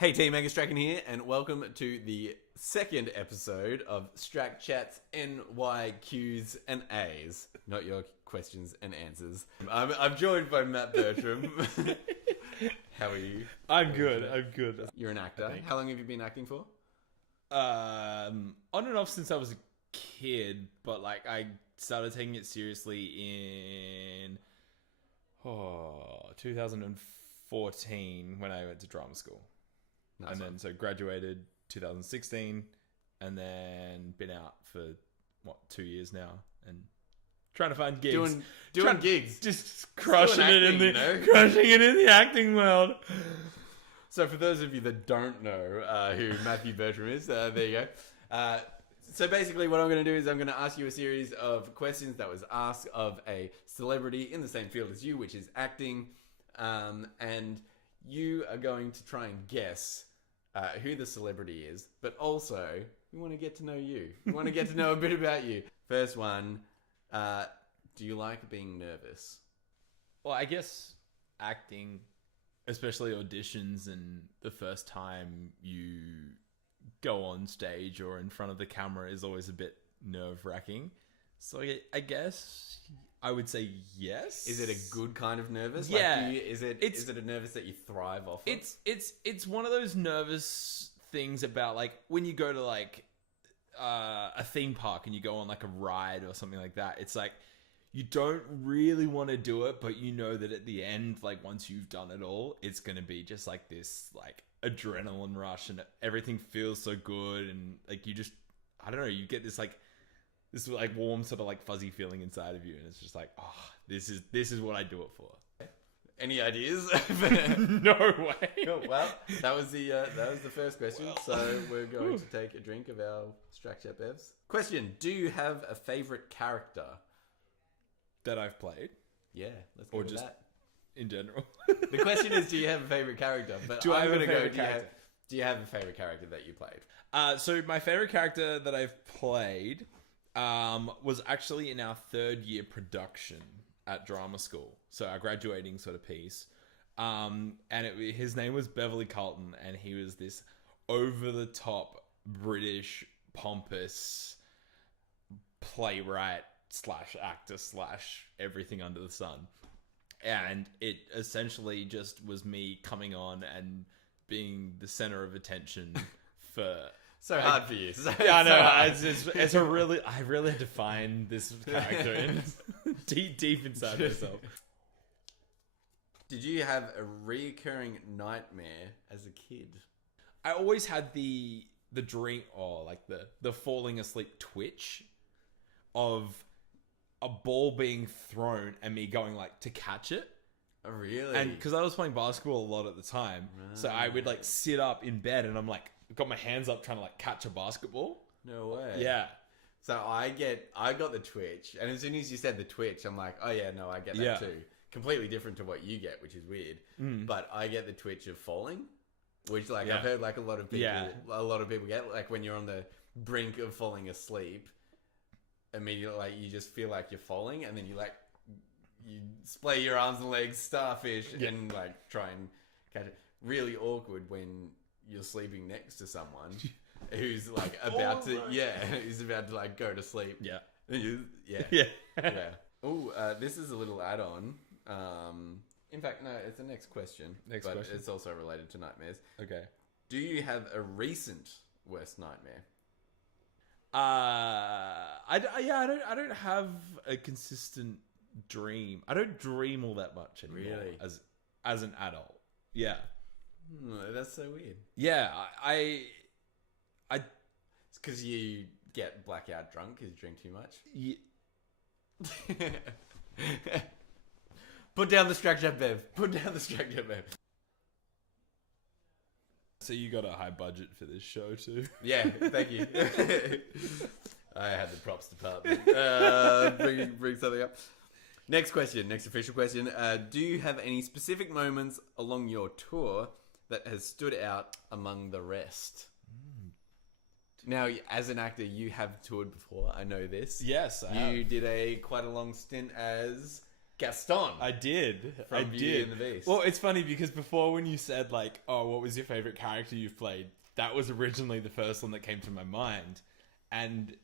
Hey team, Angus Strachan here, and welcome to the second episode of Strack Chats NYQs and A's. Not your questions and answers. I'm joined by Matt Bertram. How are you? I'm good. You're an actor. How long have you been acting for? On and off since I was a kid, but like I started taking it seriously in 2014 when I went to drama school. Nice and one. then so graduated 2016 and then been out for 2 years now and trying to find gigs. Doing gigs. Just crushing it in acting, the crushing it in the acting world. So for those of you that don't know who Matthew Bertram is, there you go. So basically what I'm going to do is I'm going to ask you a series of questions that was asked of a celebrity in the same field as you, which is acting. And you are going to try and guess who the celebrity is, but also we want to get to know you. We want to get to know a bit about you. First one, do you like being nervous? Well, I guess acting, especially auditions and the first time you go on stage or in front of the camera is always a bit nerve-wracking. So I guess I would say yes. Is it a good kind of nervous? Yeah. Like, is it a nervous that you thrive off of? It's one of those nervous things about like when you go to like a theme park and you go on like a ride or something like that. It's like you don't really want to do it, but you know that at the end, like once you've done it all, it's going to be just like this like adrenaline rush and everything feels so good. And like you just, I don't know, you get this like warm sort of like fuzzy feeling inside of you. And it's just like, oh, this is what I do it for. Any ideas? No way. Cool. Well, that was the first question. So we're going to take a drink of our Strack Bevs. Question: do you have a favorite character That I've played? Yeah, let's go Or with just that. in general. The question is, do you have a favorite character? But Do I have a gonna favorite character? Do you have a favorite character that you played? So my favorite character that I've played was actually in our third year production at drama school. So our graduating sort of piece. And his name was Beverly Carlton, and he was this over-the-top British pompous playwright / actor / everything under the sun. And it essentially just was me coming on and being the center of attention for... So hard for you. Yeah, I know. It's a really... I really had to find this character in deep inside myself. Did you have a recurring nightmare as a kid? I always had the dream, or like the falling asleep twitch of a ball being thrown and me going like to catch it. Oh, really? And because I was playing basketball a lot at the time, so I would like sit up in bed and I'm like got my hands up trying to like catch a basketball. No way. Yeah. So I got the twitch, and as soon as you said the twitch, I'm like, oh yeah, no, I get that Yeah. too. Completely different to what you get, which is weird. But I get the twitch of falling, which like Yeah. I've heard like a lot of people Yeah. get, like when you're on the brink of falling asleep, immediately like you just feel like you're falling, and then you splay your arms and legs starfish and like try and catch it. Really awkward when you're sleeping next to someone who's like about who's about to like go to sleep. Yeah. Yeah. Oh, this is a little add-on. In fact, no, it's the next question. Next but question. it's also related to nightmares. Okay. Do you have a recent worst nightmare? I don't have a consistent dream. I don't dream all that much anymore. Really? As an adult. Yeah. That's so weird. Yeah. I It's because you get blackout drunk because you drink too much. Put down the Strack Bev. Put down the Strack Bev. So you got a high budget for this show too? Yeah, thank you. I had the props department. Bring something up. Next question, next official question. Do you have any specific moments along your tour that has stood out among the rest? Now, as an actor, you have toured before. I know this. Yes, I have. You did quite a long stint as Gaston. I did. From Beauty and the Beast. Well, it's funny because before when you said like, oh, what was your favorite character you've played? That was originally the first one that came to my mind. And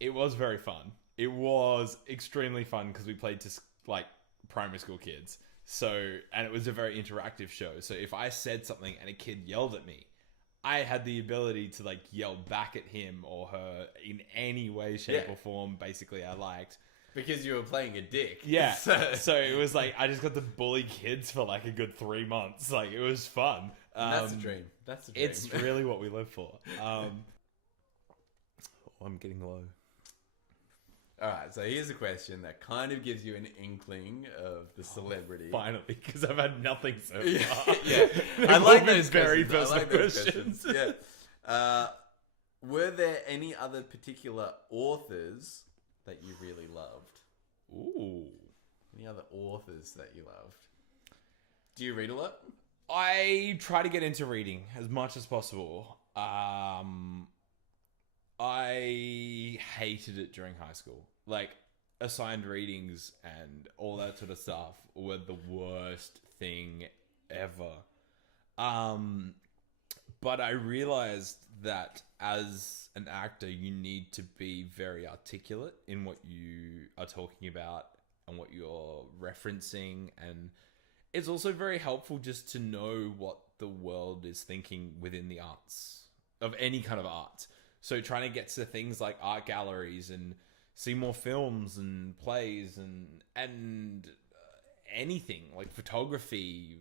it was very fun. It was extremely fun because we played to like primary school kids. So, and it was a very interactive show. So if I said something and a kid yelled at me, I had the ability to like yell back at him or her in any way, shape or form. Basically, I liked. Because you were playing a dick. Yeah. So it was like, I just got to bully kids for like a good 3 months. Like, it was fun. That's a dream. That's a dream. It's really what we live for. I'm getting low. All right, so here's a question that kind of gives you an inkling of the celebrity. Finally, because I've had nothing so far. Yeah. I like those very personal questions. Yeah. Were there any other particular authors that you really loved? Ooh. Any other authors that you loved? Do you read a lot? I try to get into reading as much as possible. I hated it during high school. Like, assigned readings and all that sort of stuff were the worst thing ever. But I realized that as an actor, you need to be very articulate in what you are talking about and what you're referencing. And it's also very helpful just to know what the world is thinking within the arts, of any kind of art. So trying to get to things like art galleries and see more films and plays and anything like photography,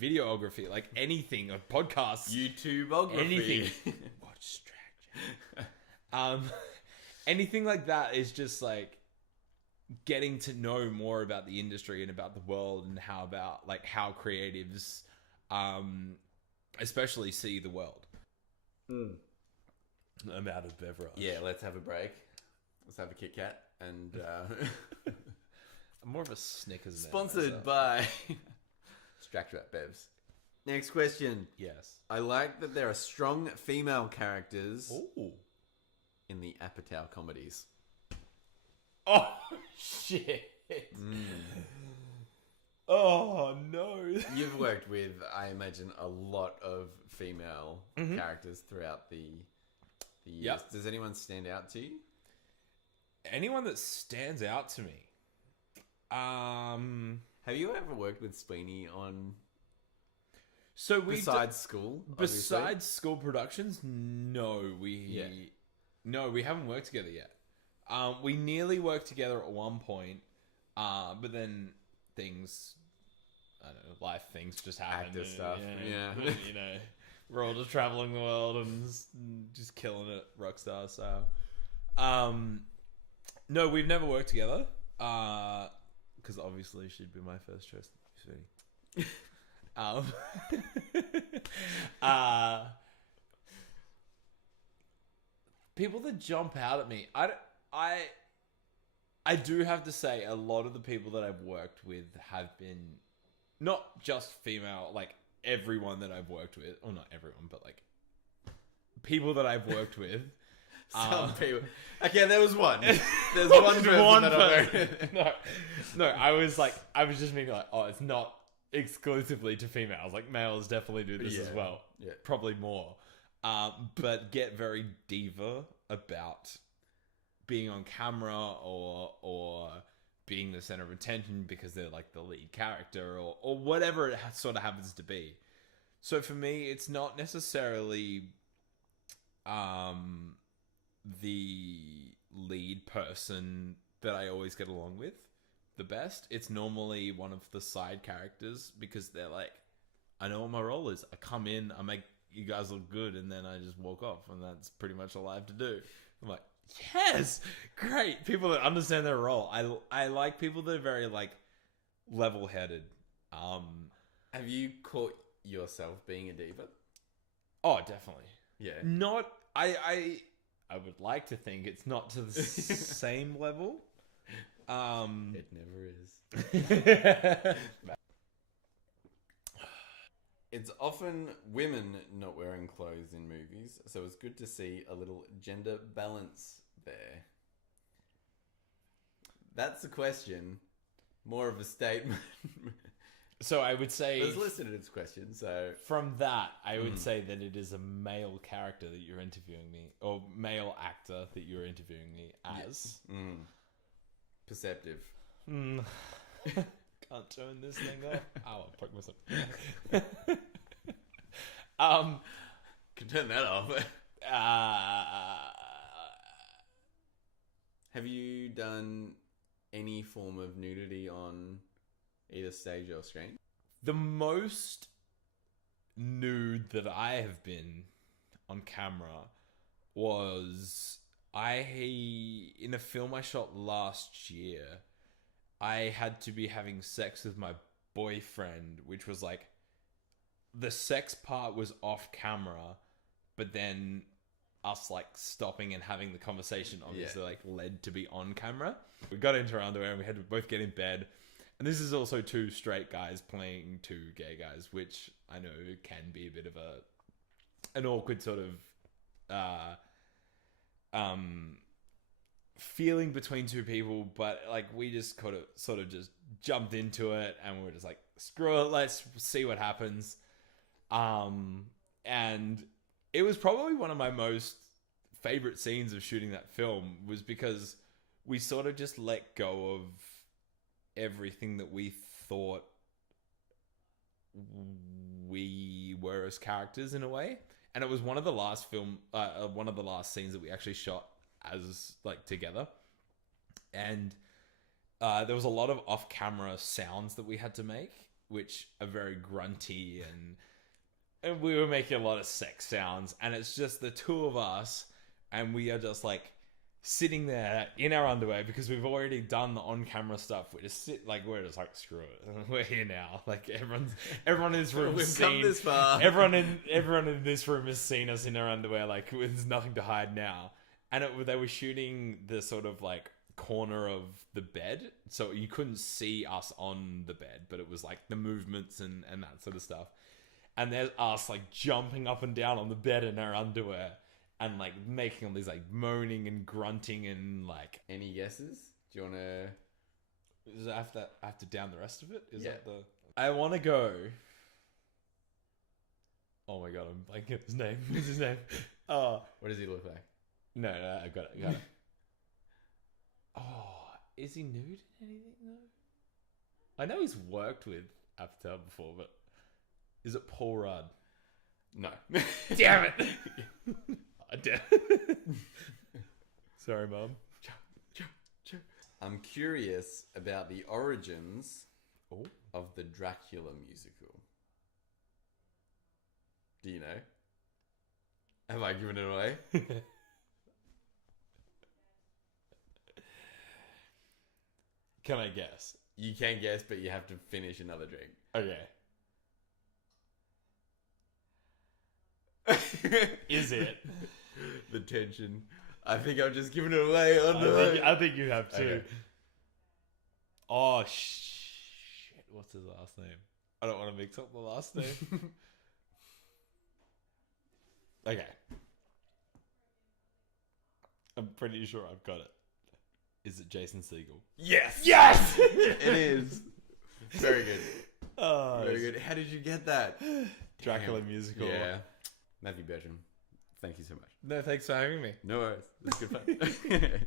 videography, like anything, like podcasts, YouTubeography, anything. Watch distraction. Anything like that is just like getting to know more about the industry and about the world and how creatives, especially see the world. I'm out of beverage. Yeah, let's have a break. Let's have a Kit Kat and I'm more of a Snickers man. Sponsored by Stractrat Bevs. Next question. Yes. I like that there are strong female characters Ooh. in the Apatow comedies. Oh shit. Oh no. You've worked with, I imagine, a lot of female characters throughout the years. Yep. Does anyone stand out to you? Anyone that stands out to me. Have you ever worked with Sweeney on So besides school? Besides school productions, no, we haven't worked together yet. We nearly worked together at one point, but then things, I don't know, life things just happen. Active stuff, yeah. You know, we're all just traveling the world and just killing it, rockstar style. No, we've never worked together, because obviously she'd be my first choice. People that jump out at me, I do have to say a lot of the people that I've worked with have been not just female, like everyone that I've worked with, or not everyone, but like people that I've worked with. Some people. Okay, there was one. There's one person that I No, I was just meaning like, oh, it's not exclusively to females. Like males definitely do this as well. Yeah. Probably more. But get very diva about being on camera or being the center of attention because they're like the lead character or whatever it sort of happens to be. So for me, it's not necessarily the lead person that I always get along with the best. It's normally one of the side characters because they're like, I know what my role is. I come in, I make you guys look good, and then I just walk off, and that's pretty much all I have to do. I'm like, yes, great. People that understand their role. I like people that are very like level-headed. Have you caught yourself being a diva? Oh, definitely. Yeah. Not. I would like to think it's not to the same level. It never is. It's often women not wearing clothes in movies, so it's good to see a little gender balance there. That's the question. More of a statement. So I would say... It's listed as a question, so... From that, I would say that it is a male character that you're interviewing me, or male actor that you're interviewing me as. Perceptive. Can't turn this thing off. Ow, I poked myself. Can turn that off. Have you done any form of nudity on either stage or screen? The most nude that I have been on camera was in a film I shot last year. I had to be having sex with my boyfriend, which was like the sex part was off camera, but then us like stopping and having the conversation obviously like led to be on camera. We got into our underwear and we had to both get in bed. And this is also two straight guys playing two gay guys, which I know can be a bit of an awkward sort of feeling between two people, but like we just sort of just jumped into it and we were just like, screw it, let's see what happens. And it was probably one of my most favorite scenes of shooting that film, was because we sort of just let go of everything that we thought we were as characters in a way. And it was one of the last scenes that we actually shot as like together. And there was a lot of off-camera sounds that we had to make, which are very grunty, and we were making a lot of sex sounds, and it's just the two of us, and we are just like sitting there in our underwear because we've already done the on-camera stuff. We're just screw it, we're here now. Like everyone in this room has come seen this far. Everyone in this room has seen us in our underwear. Like there's nothing to hide now. And they were shooting the sort of like corner of the bed, so you couldn't see us on the bed, but it was like the movements and that sort of stuff. And there's us like jumping up and down on the bed in our underwear and like making all these like moaning and grunting and like... Any guesses? Do you want to... I have to down the rest of it? Is Yeah. that the... I want to go... Oh my god, I'm blanking his name. What's his name? What does he look like? No, I got it. Oh, is he nude in anything though? I know he's worked with Avatar before, but is it Paul Rudd? No. Damn it! Sorry, Mum. I'm curious about the origins of the Dracula musical. Do you know? Have I given it away? Can I guess? You can guess, but you have to finish another drink. Okay. Is it? The tension. I think I'm just giving it away. I think you have to. Okay. Oh, shit. What's his last name? I don't want to mix up the last name. Okay. I'm pretty sure I've got it. Is it Jason Segel? Yes! Yes! It is. Very good. Oh, Very good. How did you get that? Dracula Damn. musical. Yeah. Matthew Bertram. Thank you so much. No, thanks for having me. No worries. This is good fun.